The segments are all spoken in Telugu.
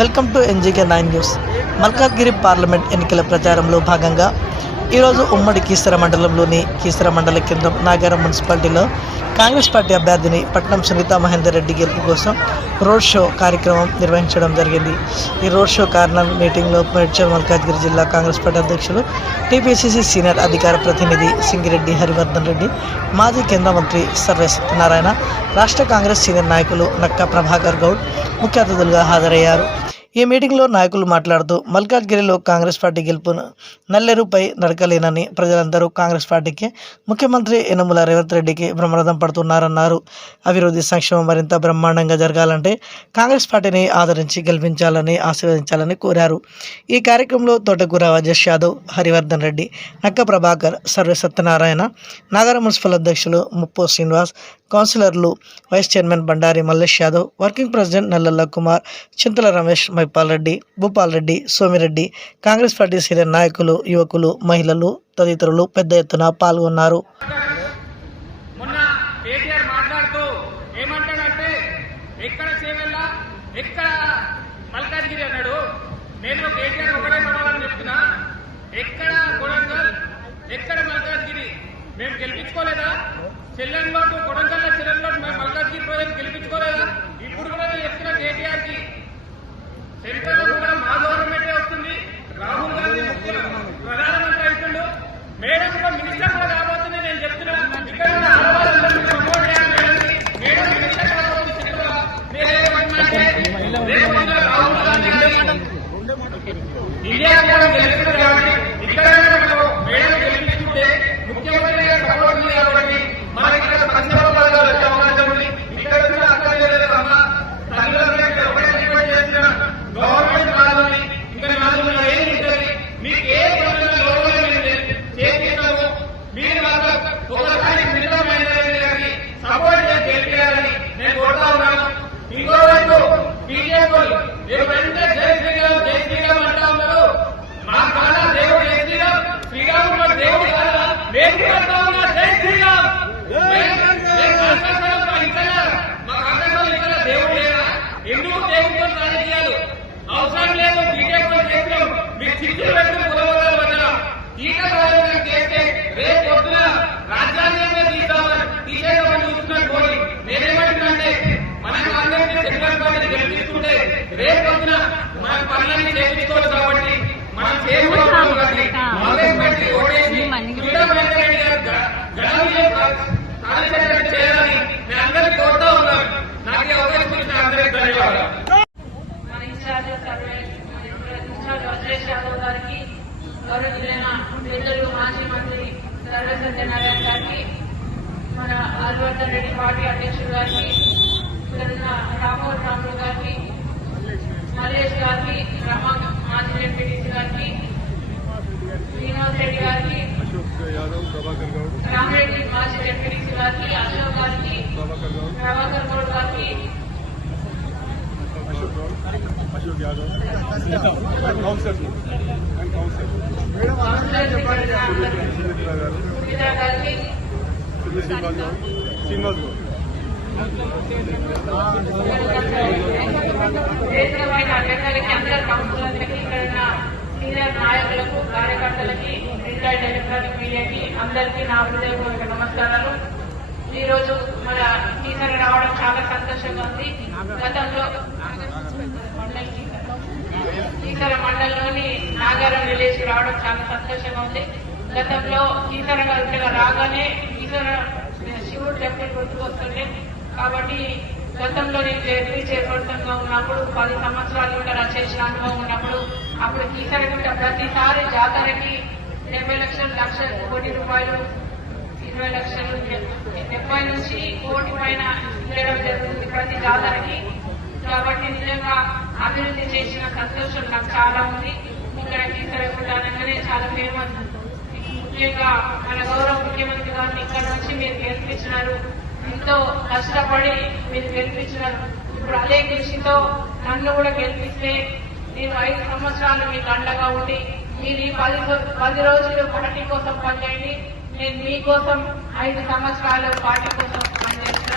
Welcome to NGK nine news. Malkajgiri parliament ఎన్నికల ప్రచారంలో భాగంగా ఈరోజు ఉమ్మడి కీసర మండలంలోని కీసర మండల కేంద్రం నాగారం మున్సిపాలిటీలో కాంగ్రెస్ పార్టీ అభ్యర్థిని పట్నం సునీత మహేందర్ రెడ్డి గెలుపు కోసం రోడ్ షో కార్యక్రమం నిర్వహించడం జరిగింది. ఈ రోడ్ షో కారణం మీటింగ్లో మేడ్చల్ మల్కాజ్గిరి జిల్లా కాంగ్రెస్ పార్టీ అధ్యక్షులు టీపీసీసీ సీనియర్ అధికార ప్రతినిధి సింగిరెడ్డి హరివర్ధన్ రెడ్డి మాజీ కేంద్ర మంత్రి సర్వే సత్యనారాయణ రాష్ట్ర కాంగ్రెస్ సీనియర్ నాయకులు నక్కా ప్రభాకర్ గౌడ్ ముఖ్య అతిథులుగా హాజరయ్యారు. ఈ మీటింగ్లో నాయకులు మాట్లాడుతూ మల్కాజ్గిరిలో కాంగ్రెస్ పార్టీ గెలుపును నల్లేరుపై నడకలేనని ప్రజలందరూ కాంగ్రెస్ పార్టీకి ముఖ్యమంత్రి యనమల రేవంత్ రెడ్డికి బ్రహ్మరథం పడుతున్నారన్నారు. అభివృద్ధి సంక్షేమం మరింత బ్రహ్మాండంగా జరగాలంటే కాంగ్రెస్ పార్టీని ఆదరించి గెలిపించాలని ఆశీర్వదించాలని కోరారు. ఈ కార్యక్రమంలో తోటకూర వజేష్ యాదవ్ హరివర్ధన్ రెడ్డి నక్క ప్రభాకర్ సర్వే సత్యనారాయణ నాగర మున్సిపల్ అధ్యక్షులు ముప్పో శ్రీనివాస్ కౌన్సిలర్లు vice chairman Bandari Mallesh Yadav working president Nallalla Kumar Chintala Ramesh Maipal Reddy Bhupal Reddy Somireddy Congress party senior నాయకులు యువకులు మహిళలు తదితరులు పెద్ద ఎత్తున పాల్గొన్నారు. ఎక్కడ చేవెళ్ళ ఎక్కడ మల్కాజ్గిరి అన్నాడు. నేను కేటీఆర్ ఒకటే మనవాలని చెప్తున్నా. ఎక్కడ కొడంగల్ ఎక్కడ మల్కాజ్గిరి మేము గెలిపించుకోలేదా? చెల్లెంబాటు కొడంగల్ల చెల్లెంబాటు మేము మల్కాజ్గిరి ప్రజలు గెలిపించుకోలేదా? ఇప్పుడు కూడా నేను చెప్తున్నా కేటీఆర్కి సెంట్రల్ కూడా మా గవర్నమెంటే వస్తుంది. రాహుల్ గాంధీ ముఖ్యమంత్రి ప్రధానమంత్రి అవుతుండు మేడం కూడా మినిస్టర్ కూడా రాబోతుంది నేను చెప్తున్నా ఇక్కడ ఉన్న ఆడవాళ్ళందరినీ ప్రమోట్ చేయాలి మేడంని. మేడం మినిస్టర్ రాబోతుంది సినిమా. మీరేమంటే రేపు పొద్దున రాహుల్ గాంధీ గారిని ఇండియా కూడా గెలుస్తుంది కాబట్టి ఇక్కడ మనం మేడం గెలిపించుకుంటే ముఖ్యమంత్రి గారు సపోర్ట్ ఉంది కాబట్టి మనకి ఇక్కడ సంక్షేమ పథకాలు వచ్చే అవకాశం ఉంది ఇక్కడ ఉన్న అక్కడ లేదు అమ్మ తల్లిదండ్రులు ఇక్కడ ఒకటే రిక్వెస్ట్ చేస్తున్నా గవర్నమెంట్ వాళ్ళని ఇక్కడ నాలుగు ఏం ఉంటుంది మీకు ఏ పనుల లోపల మీరు చేస్తున్నాము మీరు మాత్రం ఒకసారి మిగతామైన గారికి సపోర్ట్ చేసి గెలిపించాలని నేను కోరుతా ఉన్నాను ఇంకో వైపు బీజేపీ ఏమంటే జై శ్రీరామ్ జై శ్రీరామ్ అంటా ఉన్నారు మా కాల దేవుడు జై శ్రీరామ్ శ్రీరామ్ మన దేవుడు కాదా మేము కూడా అంటా ఉన్నా జై శ్రీరామ్ మేము- మేము కాంగ్రెస్ వాళ్ళు మా ఇంట్లో మా కాంగ్రెస్ వాళ్ళు ఇక్కడ దేవుడు లేదా ఎందుకు దేవుడితో రాజకీయాలు అవసరం లేదు బీజేపీ చేస్తాం మీకు చిక్కులు పెట్టుకుని కులవగాల మధ్యన ఈట రాజకీయం చేస్తే రేపు పొద్దున రాజ్యాంగమే తీద్దామని తీసేయమని చూస్తున్నాడు మోడీ నేనేమంటున్నానంటే మన కాంగ్రెస్ సెంట్రల్ పార్టీ గెలిపిస్తుంటే రేపు పొద్దున మన పనులన్నీ చేపించుకోవచ్చు కాబట్టి మనం చేసుకోవాలి కాబట్టి కాంగ్రెస్ పార్టీ ఓటేసి ఫ్రీడమ్ వెంకటరెడ్డి గారు గ- ఘన విజయం సాధించేటట్టు చేయాలని నేను అందరికీ కోరుతా ఉన్నాను నాకు ఈ అవకాశం ఇచ్చిన అందరికీ ధన్యవాదాలు మన ఇన్ఛార్జ్ సర్వే మన ఇన్ఛార్జ్ వజ్రేష్ యాదవ్ గారికి గౌరవనీయులైన పెద్దలు మాజీ మంత్రి సర్వే సత్యనారాయణ గారికి మన హరివర్ధన్ రెడ్డి పార్టీ అధ్యక్షుడు గారికి ఉన్న సీనియర్ నాయకులకు కార్యకర్తలకి రిటైర్డ్ ఎలక్ట్రానిక్ మీడియాకి అందరికీ నా హృదయపూర్వక నమస్కారాలు ఈ రోజు మన టీచర్ రావడం చాలా సంతోషంగా ఉంది. గతంలో టీచర్ మండలంలోని నాగారం విలేజ్ రావడం చాలా సంతోషంగా ఉంది. గతంలో టీచర్ గారు ఇక్కడ రాగానే టీచర్ శివుడు లెక్కలు గుర్తుకొస్తుండే కాబట్టి గతంలో నేను జడ్పీ చైర్పర్సన్ ఉన్నప్పుడు పది సంవత్సరాలు కూడా చేసిన అనుభవం ఉన్నప్పుడు అప్పుడు టీచర్ ప్రతిసారి జాతరకి డెబ్బై లక్షలు లక్ష కోటి రూపాయలు ఇరవై లక్షలు డెబ్బై నుంచి కోటి పైన ఇవ్వడం జరుగుతుంది ప్రతి జాతరకి. కాబట్టి నిజంగా అభివృద్ధి చేసిన సంతోషం నాకు చాలా ఉంది. ఇక్కడ టీచర్ అనగానే చాలా ఫేమస్ ముఖ్యంగా మన గౌరవ ముఖ్యమంత్రి గారిని ఇక్కడ నుంచి మీరు గెలిపించినారు. ఎంతో కష్టపడి మీరు గెలిపించినారు. ఇప్పుడు అదే కృషితో నన్ను కూడా గెలిపిస్తే నేను ఐదు సంవత్సరాలు మీకు అండగా ఉండి మీరు ఈ పది పది రోజులు పార్టీ కోసం పనిచేయండి. నేను మీకోసం ఐదు సంవత్సరాలు పార్టీ కోసం పనిచేసిన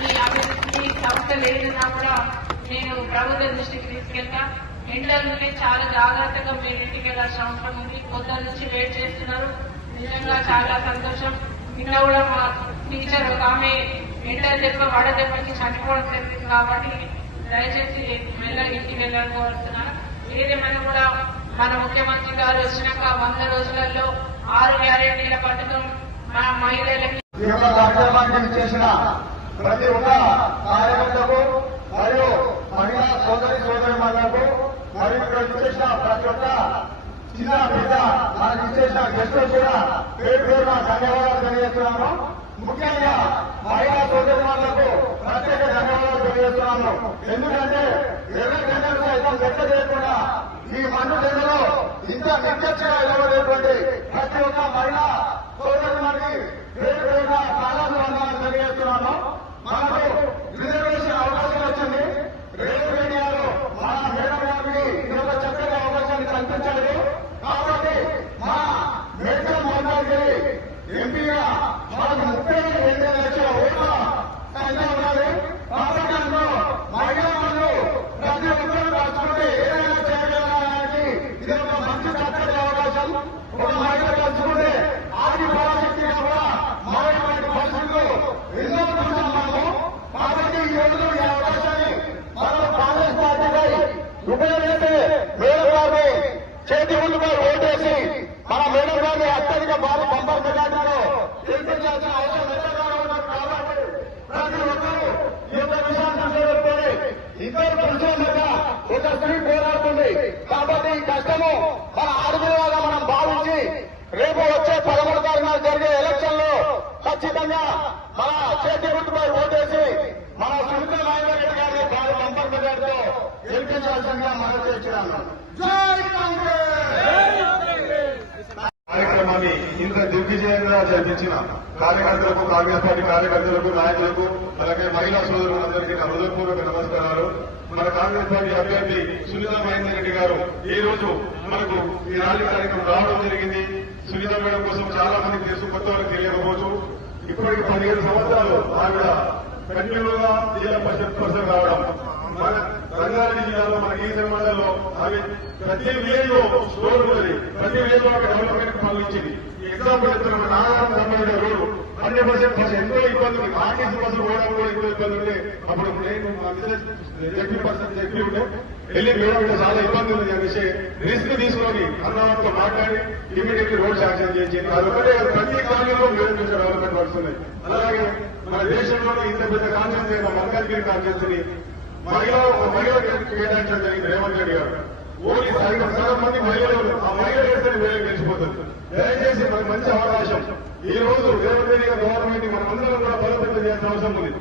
మీ అభివృద్ధి సంస్థలు ఏదైనా కూడా నేను ప్రభుత్వ దృష్టికి తీసుకెళ్తా. నుండి చాలా జాగ్రత్తగా మీరు ఇంటికి వెళ్ళాల్సిన అవసరం ఉంది. పొద్దున్న నుంచి వెయిట్ చేస్తున్నారు. నిజంగా చాలా సంతోషం. నిన్న కూడా మా టీచర్ ఒక ఆమె ఎంటర్ దెబ్బ వడ దెబ్బకి చనిపోవడం జరిగింది కాబట్టి దయచేసి మెల్లగా ఇంటికి వెళ్ళాలని కోరుతున్నాను ఏదేమైనా కూడా మన ముఖ్యమంత్రి గారు వచ్చినాక వంద రోజులలో ఆరు గ్యారెంటీల పథకం మన మహిళలకి చేసిన ప్రతి ఒక్క కార్యకర్తకు మరియు మహిళా సోదరి సోదరి మహిళలకు మరియు ఇక్కడ చేసిన ప్రతి ఒక్క చిన్న పెద్ద మనకి చేసిన గెస్టులు కూడా పేరు పేరున ధన్యవాదాలు తెలియజేస్తున్నాను. ముఖ్యంగా మహిళా సోదరులకు ప్రత్యేక ధన్యవాదాలు తెలియజేస్తున్నాను. ఎందుకంటే ఇరవై జెండలు సైతం లెక్క చేయకుండా ఈ మండు జెండలో ఇంత నిక్కచ్చిగా ఇవ్వలేటువంటి ప్రతి ఒక్క మహిళా సోదరి మనకి పేరు పేరున పాదాలు వందనాలు తెలియజేస్తున్నాను మనకు రిజర్వేషన్ అవకాశం వచ్చింది రేపు మీడియాలో మన మేడం గారికి ఇది ఒక చక్కటి అవకాశాన్ని కల్పించారు కాబట్టి మా మేడం మోహన్ గారి ఎంపీగా మనకు ముప్పై రెండు లక్షల ఓట్ల సంఖ్య ఉన్నది కాబట్టి అందులో మహిళా మనులు ప్రతి ఒక్కరూ రాసుకుంటే ఏదైనా చేయగలడానికి ఇది ఒక మంచి చక్కటి అవకాశం ఒక మహిళ కలుసుకుంటే ఆది పరాశక్తిగా కూడా మారేటువంటి పరిస్థితులు ఎన్నో చూసాం మనము కాబట్టి ఈ రోజు ఈ అవకాశాన్ని మనం కాంగ్రెస్ పార్టీపై ఉపయోగిస్తే మేడం గారిని చేతి ముందుపై ఓటేసి మన మేడం గారిని అత్యధిక భారీ బంపర్ మెజార్టీలో గెలిపించాల్సిన అవసరం ఎంతగానో ఉన్నది కాబట్టి ప్రతి ఒక్కరూ ఈ యొక్క విషయాన్ని దృష్టిలో పెట్టుకొని ఇద్దరు పురుషుల మధ్య ఒక స్త్రీ పోరాడుతుంది కాబట్టి ఈ కష్టము మన ఆడపిల్లగా మనం భావించి రేపు వచ్చే పదమూడు తారీఖున జరిగే ఎలక్షన్లో ఖచ్చితంగా మన చేతి గుర్తుపై ఓటేసి మన సునీత నాయుడు రెడ్డి గారిని భారీ బంపర్ మెజార్టీతో గెలిపించాల్సిందిగా మనం చేస్తున్నాను జై కార్యక్రమాన్ని ఇంత దిగ్విజయంగా జరిపించిన కార్యకర్తలకు కాంగ్రెస్ పార్టీ కార్యకర్తలకు నాయకులకు అలాగే మహిళా సోదరులందరికీ నా హృదయపూర్వక నమస్కారాలు. మన కాంగ్రెస్ పార్టీ అభ్యర్థి సునీత మహేందర్ రెడ్డి గారు ఈ రోజు మనకు ఈ ర్యాలీ కార్యక్రమం రావడం జరిగింది. సునీత మేడం కోసం చాలా మందికి తెలుసు కొత్త వారికి తెలియకపోవచ్చు ఇప్పటికి పదిహేను సంవత్సరాలు ఆవిడ కంటిన్యూగా జిల్లా పరిషత్ పర్సన్ రావడం. మన రంగారెడ్డి జిల్లాలో మన ఈ మండలంలో ప్రతి విలేజ్ స్టోర్ ఉన్నది. ప్రతి విలేజ్ డెవలప్మెంట్ పనులు ఇచ్చింది ఎగ్జాంపుల్ ఇస్తున్న మన నాగారం సంబంధించిన రోడ్డు. హండ్రెడ్ పర్సెంట్ బస్సు ఎంతో ఇబ్బంది ఆర్టీసీ బస్సు కూడా కూడా ఎంతో ఇబ్బంది ఉంటే అప్పుడు నేను మా జడ్పీ పర్సన్ చెప్పి ఉంటే వెళ్ళి మేడం చాలా ఇబ్బంది ఉంది అనేసి రిస్క్ తీసుకొని అన్నవారితో మాట్లాడి ఇమీడియట్ రోడ్ శాంక్షన్ చేసి అదొకటే కాదు, ప్రతి కాలంలో మేడం చేసే డెవలప్మెంట్ వర్క్స్ ఉన్నాయి. అలాగే మన దేశంలోనే ఇంత పెద్ద కాన్షియన్స్ అయిన మల్కాజ్గిరి కాన్షియన్స్ని మహిళ మహిళ కేటాయించడం జరిగింది రేవంత్ రెడ్డి గారు. ఓన్లీ సరిగ్గా సగం మంది మహిళలు ఆ మహిళ వేస్తే వేరే గెలిచిపోతుంది దయచేసి మనకు మంచి అవకాశం. ఈ రోజు రేవంత్ రెడ్డి గారి గవర్నమెంట్ మనం అందరం కూడా బలోపేతం చేయాల్సిన అవసరం ఉంది.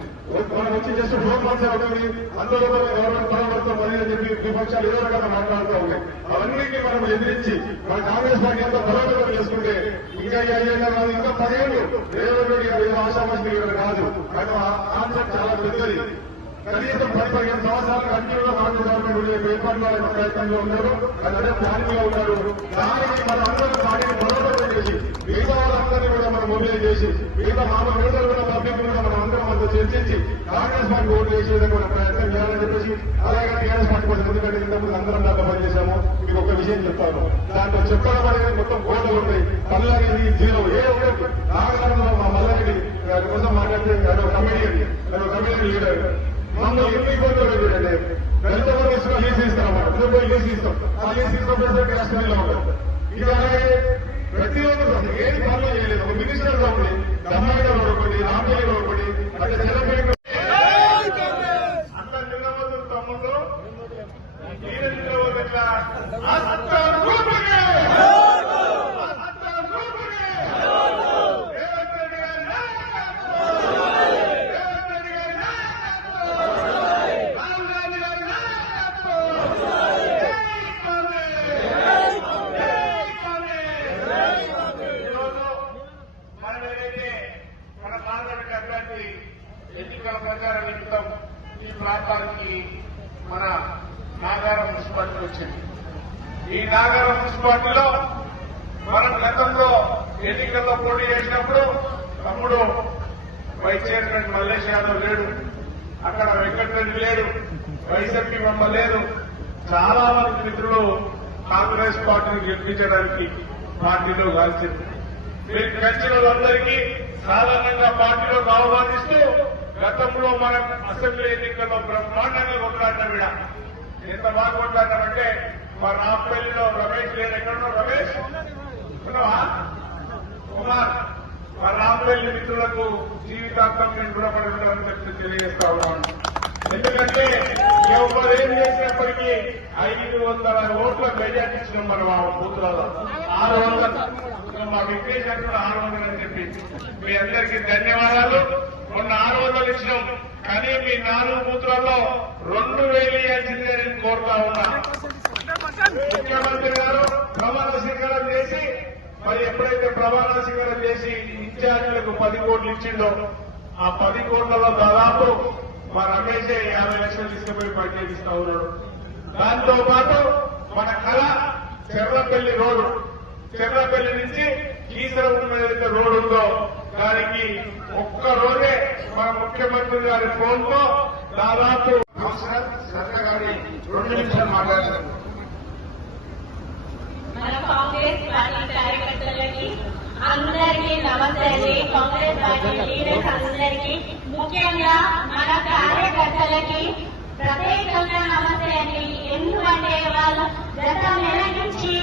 మనం వచ్చి జస్ట్ ఫోర్ మంత్స్ అవుతుంది అందరూ గవర్నమెంట్ బలపడతాం మరి అని చెప్పి విపక్షాలు ఏదో రకంగా మాట్లాడుతూ ఉన్నాయి. అవన్నింటినీ మనం ఎదిరించి మన కాంగ్రెస్ పార్టీ అంతా బలోపేతం చేసుకుంటే ఇంకా ఈ కాదు ఇంకా పదిహేను రేవంత్ రెడ్డి గారు ఏదో ఆశామాషి కాదు. కానీ ఆ చాలా పెద్దది. కనీసం పది పదిహేను సంవత్సరాలు కంటిన్యూగా కాంగ్రెస్ గవర్నమెంట్ ఉండే ఏర్పాటు ప్రయత్నంలో ఉన్నారు. కానీ ప్లానింగ్లో ఉన్నారు. దానికి పార్టీని బలోపేతం చేసి మిగతా వాళ్ళందరినీ కూడా మనం మొబిలైజ్ చేసి మిగతా మామూలు విడుదల కూడా పబ్లిక్ కూడా మనం అందరం చర్చించి కాంగ్రెస్ పార్టీ ఓటు విధంగా మనం ప్రయత్నం చేయాలని చెప్పేసి అలాగే టీఆర్ఎస్ పార్టీ కోసం ఎందుకంటే ఇంతకుముందు అందరం పనిచేశాము. మీకు ఒక విషయం చెప్తాను. దాంట్లో చెప్పడం అనేది మొత్తం ఉంటాయి. జీరో. ఏ ఒకటి నాగరంలో మా మల్లారెడ్డి కోసం మాట్లాడితే కమిడియన్ కమిడియన్ లీడర్ మమ్మల్ని ఎన్ని ఇబ్బందులు పెట్టండి దళిత వర్గీసులో లీజ్ ఇస్తాం అందరూ పోయి లీజ్ ఇస్తాం ఆ లీజ్ ఇస్తున్న కాశ్మీర్లో ఉంటాం ఇది అలాగే ప్రతి ఒక్కరు ఏది పనులు చేయలేదు ఒక మినిస్టర్గా ఉండి దమ్మాయిలో ఒకటి రామయ్యలో ఒకటి అట్లా జనపేట అంత నిలబడు తమ్ముడు మీరు నిలబడు ఎట్లా? అంత రూపమే! అంత రూపమే! రేవంత్ రెడ్డి గారి నాయకత్వం! రేవంత్ రెడ్డి గారి నాయకత్వం! రాహుల్ గాంధీ గారి నాయకత్వం! జై కాంగ్రెస్! జై కాంగ్రెస్! ఈరోజు మన ఏదైతే మన పార్లమెంట్ అభ్యర్థి ఎన్నికల ప్రచార నిమిత్తం ఈ ప్రాంతానికి మన నాగారం మున్సిపాలిటీ వచ్చింది ఈ నాగారం మనం గతంలో ఎన్నికల్లో పోటీ చేసినప్పుడు తమ్ముడు వైస్ చైర్మన్ మల్లేష్ యాదవ్ లేడు. అక్కడ వెంకటరెడ్డి లేడు. వైసీపీ పంపలేదు చాలా మంది మిత్రులు కాంగ్రెస్ పార్టీని గెలిపించడానికి పార్టీలో కాల్చింది. మీరు కలిసిన వాళ్ళందరికీ సాధారణంగా పార్టీలోకి ఆహ్వానిస్తూ గతంలో మనం అసెంబ్లీ ఎన్నికల్లో బ్రహ్మాండంగా కొట్లాడిన విడ ఎంత బాగా కొట్లాడినామంటే మరి నా పెళ్ళిలో రమేష్ లేడు ఎక్కడో రమేష్ ఉన్నావా కుమార్ నా పెళ్ళి మిత్రులకు జీవితాంతం నేను రుణపడి ఉంటానని చెప్పి తెలియజేస్తా ఉన్నాను ఎందుకంటే ఎవరు ఏం చేసినప్పటికీ ఐదు వందల ఓట్ల మెజార్టీ ఇచ్చినాం మనం ఆ బూతులలో ఆరు వందల మా విఘ్నేష్ కూడా ఆరు వందలు అని చెప్పి. మీ అందరికీ ధన్యవాదాలు. మొన్న ఆరు వందలు ఇచ్చినాం. కానీ మీ నాలుగు బూతులలో రెండు వేలు ఇవ్వాల్సిందే నేను కోరుతా ఉన్నా. ముఖ్యమంత్రి గారు ప్రమాణ స్వీకారం చేసి మరి ఎప్పుడైతే ప్రమాణ స్వీకారం చేసి ఇన్ఛార్జీలకు పది కోట్లు ఇచ్చిండో ఆ పది కోట్లలో దాదాపు మా రమేషే యాభై లక్షలు తీసుకుపోయి పనిచేపిస్తా ఉన్నాడు. దాంతో పాటు మన కళ చెర్రపల్లి రోడ్డు. చెర్రపల్లి నుంచి కీసరం మీద ఏదైతే రోడ్డు ఉందో దానికి ఒక్క రోజే మన ముఖ్యమంత్రి గారి ఫోన్తో దాదాపు నమస్కారం. శ్రద్ధ గారి రెండు నిమిషాలు మాట్లాడారు. కాంగ్రెస్ పార్టీ కార్యకర్తలకి అందరికీ నమస్తే కాంగ్రెస్ పార్టీ లీడర్స్ అందరికీ ముఖ్యంగా మన కార్యకర్తలకి ప్రత్యేకంగా నమస్తే అండి ఎందుకంటే వాళ్ళు గత నెల నుంచి